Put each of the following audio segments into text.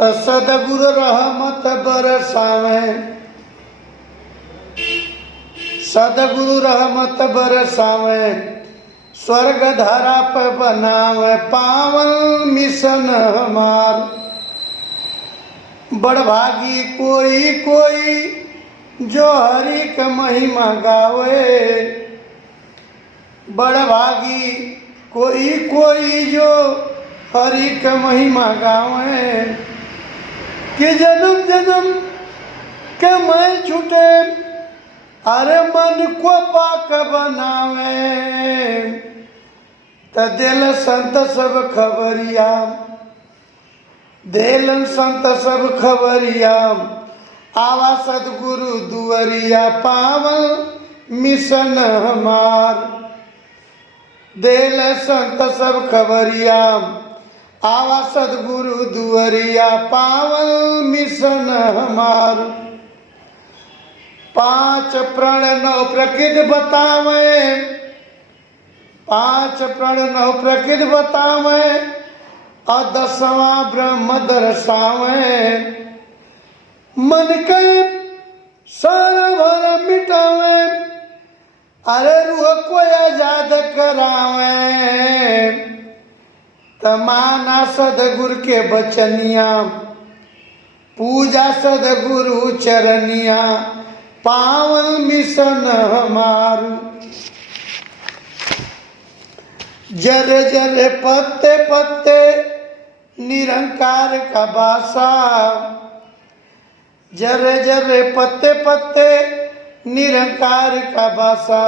त सदगुरु रहमत बरसावे, सदगुरु रहमत बरसावे, स्वर्ग धरा पे बनावे पावन मिशन हमार। बड़भागी कोई कोई जो हरि का महिमा गावे, बड़भागी कोई कोई जो हरि का महिमा गावे, कि जन्म जन्म के मैं छूटे अरे मन को पाक बनावे। त दिल संत सब खबरिया, दिल संत सब खबरिया, आवा सदगुरु दुअरिया पावन मिशन हमार। दिल संत सब खबरिया, आवा सदगुरु दुअरिया पावन मिशन हमार। पांच प्रण नौ प्रकृति बतावे, पांच प्रण नौ प्रकृति बतावे, और दसवां ब्रह्म दर्शावे। मन के सारा भर मिटावे, अरे रूह को आजाद करावे। तमाना सदगुरु के बचनिया, पूजा सदगुरु चरनिया पावन मिशन हमार। जरे जरे पत्ते पत्ते निरंकार का बासा, जरे जरे पत्ते पत्ते निरंकार का बासा।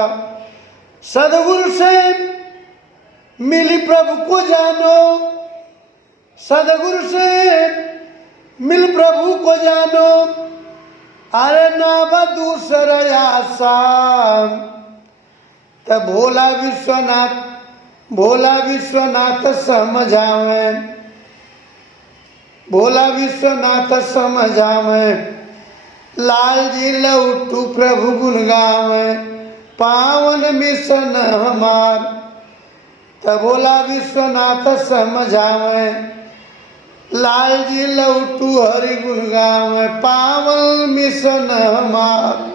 सदगुरु से मिली प्रभु को जानो, सदगुरु से मिल प्रभु को जानो, अरे ना दूसरा आशा। तब भोला विश्वनाथ, भोला विश्वनाथ समझावे, भोला विश्वनाथ समझावे। लाल जी लौटू प्रभु गुण गावे पावन मिशन हमार। तब भोला विश्वनाथ समझावे, लाल जी लौटू हरि गुण गावे पावन मिशन हमार।